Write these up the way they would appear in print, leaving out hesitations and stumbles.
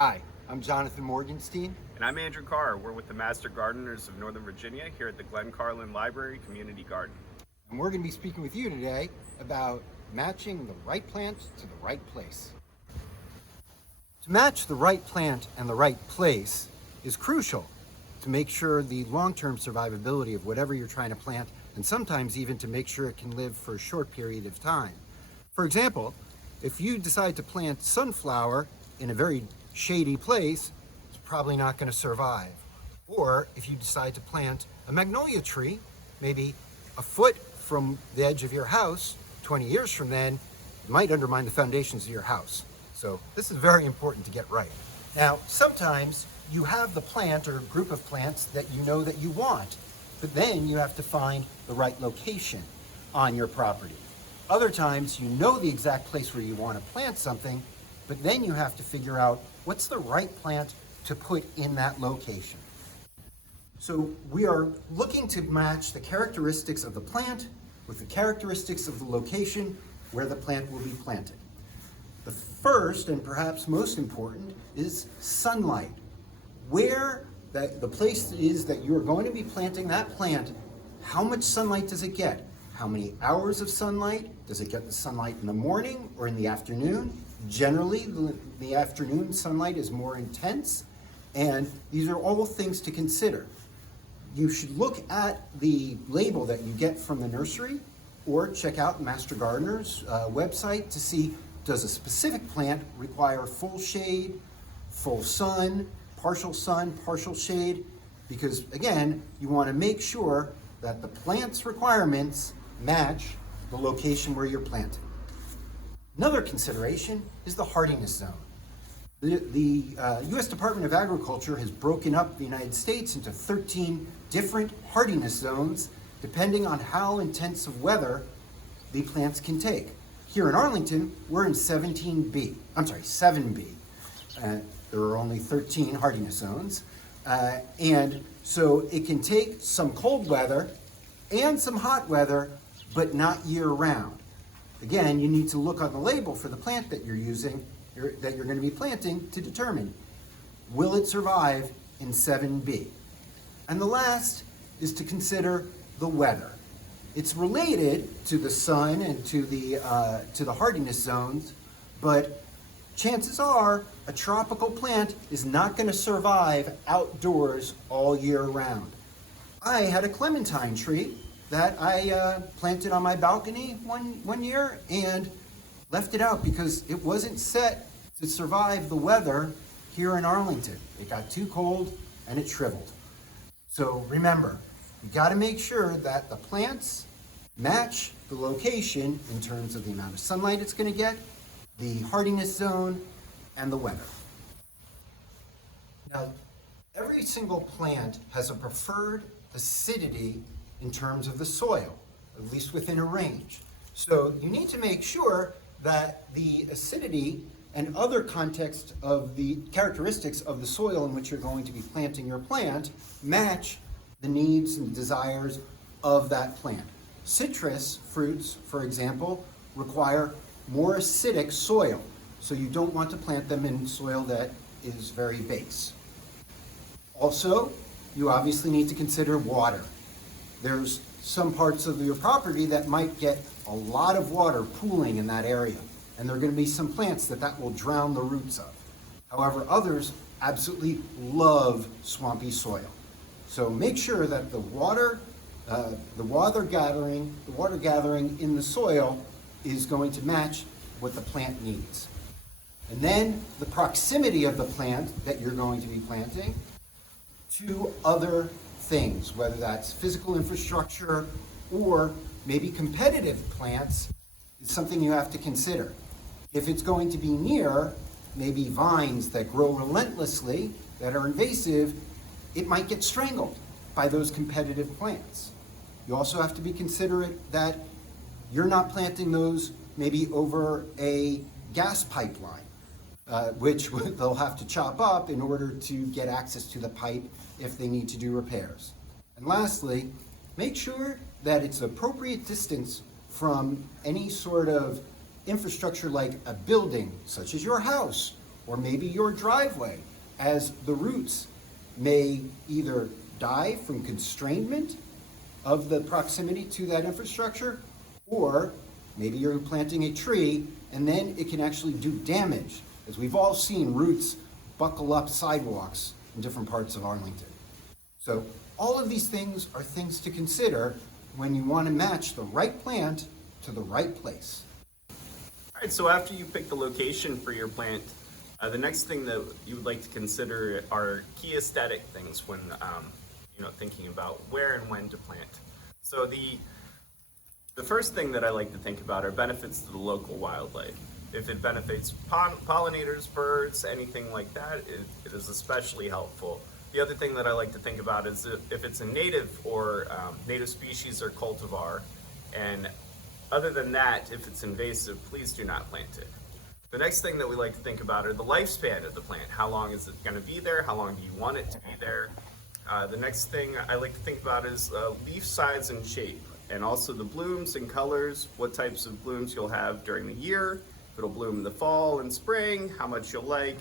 Hi, I'm Jonathan Morgenstein. And I'm Andrew Carr. We're with the Master Gardeners of Northern Virginia here at the Glen Carlin Library Community Garden. And we're going to be speaking with you today about matching the right plant to the right place. To match the right plant and the right place is crucial to make sure the long-term survivability of whatever you're trying to plant, and sometimes even to make sure it can live for a short period of time. For example, if you decide to plant sunflower in a very shady place, it's probably not going to survive. Or if you decide to plant a magnolia tree, maybe a foot from the edge of your house, 20 years from then, it might undermine the foundations of your house. So this is very important to get right. Now, sometimes you have the plant or group of plants that you know that you want, but then you have to find the right location on your property. Other times you know the exact place where you want to plant something, but then you have to figure out what's the right plant to put in that location. So we are looking to match the characteristics of the plant with the characteristics of the location where the plant will be planted. The first and perhaps most important is sunlight. Where the place is that you are going to be planting that plant, how much sunlight does it get? How many hours of sunlight? Does it get the sunlight in the morning or in the afternoon? Generally, the afternoon sunlight is more intense, and these are all things to consider. You should look at the label that you get from the nursery or check out Master Gardener's website to see, does a specific plant require full shade, full sun, partial shade? Because again, you want to make sure that the plant's requirements match the location where you're planting. Another consideration is the hardiness zone. The U.S. Department of Agriculture has broken up the United States into 13 different hardiness zones depending on how intense of weather the plants can take. Here in Arlington, we're in 7B. There are only 13 hardiness zones. And so it can take some cold weather and some hot weather, but not year round. Again, you need to look on the label for the plant that you're using, that you're going to be planting, to determine, will it survive in 7B? And the last is to consider the weather. It's related to the sun and to the hardiness zones, but chances are a tropical plant is not going to survive outdoors all year round. I had a clementine tree that I planted on my balcony one year and left it out because it wasn't set to survive the weather here in Arlington. It got too cold and it shriveled. So remember, you got to make sure that the plants match the location in terms of the amount of sunlight it's going to get, the hardiness zone, and the weather. Now, every single plant has a preferred acidity in terms of the soil, at least within a range. So you need to make sure that the acidity and other context of the characteristics of the soil in which you're going to be planting your plant match the needs and desires of that plant. Citrus fruits, for example, require more acidic soil, so you don't want to plant them in soil that is very base. Also, you obviously need to consider water. There's some parts of your property that might get a lot of water pooling in that area, and there are going to be some plants that will drown the roots of. However, others absolutely love swampy soil. So make sure that the water gathering in the soil is going to match what the plant needs. And then the proximity of the plant that you're going to be planting to other things, whether that's physical infrastructure or maybe competitive plants, is something you have to consider. If it's going to be near maybe vines that grow relentlessly, that are invasive, it might get strangled by those competitive plants. You also have to be considerate that you're not planting those maybe over a gas pipeline, which they'll have to chop up in order to get access to the pipe if they need to do repairs. And lastly, make sure that it's appropriate distance from any sort of infrastructure like a building, such as your house, or maybe your driveway, as the roots may either die from constrainment of the proximity to that infrastructure, or maybe you're planting a tree and then it can actually do damage, as we've all seen roots buckle up sidewalks in different parts of Arlington. So all of these things are things to consider when you want to match the right plant to the right place. All right, so after you pick the location for your plant, the next thing that you would like to consider are key aesthetic things when thinking about where and when to plant. So the first thing that I like to think about are benefits to the local wildlife. If it benefits pollinators, birds, anything like that, it is especially helpful. The other thing that I like to think about is if it's a native or native species or cultivar, and other than that, if it's invasive, please do not plant it. The next thing that we like to think about are the lifespan of the plant. How long is it going to be there? How long do you want it to be there? The next thing I like to think about is leaf size and shape, and also the blooms and colors, what types of blooms you'll have during the year, if it'll bloom in the fall and spring, how much you'll like,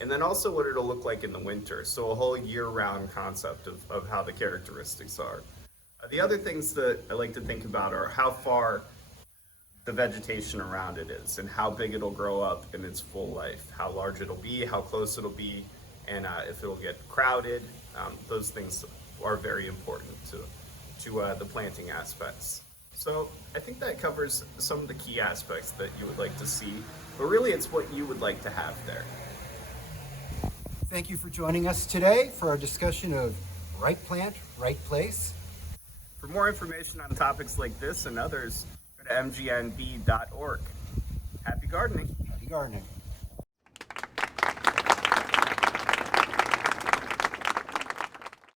and then also what it'll look like in the winter. So a whole year-round concept of how the characteristics are. The other things that I like to think about are how far the vegetation around it is and how big it'll grow up in its full life, how large it'll be, how close it'll be, and if it'll get crowded. Those things are very important to the planting aspects. So I think that covers some of the key aspects that you would like to see, but really it's what you would like to have there. Thank you for joining us today for our discussion of right plant, right place. For more information on topics like this and others, go to mgnb.org. Happy gardening. Happy gardening.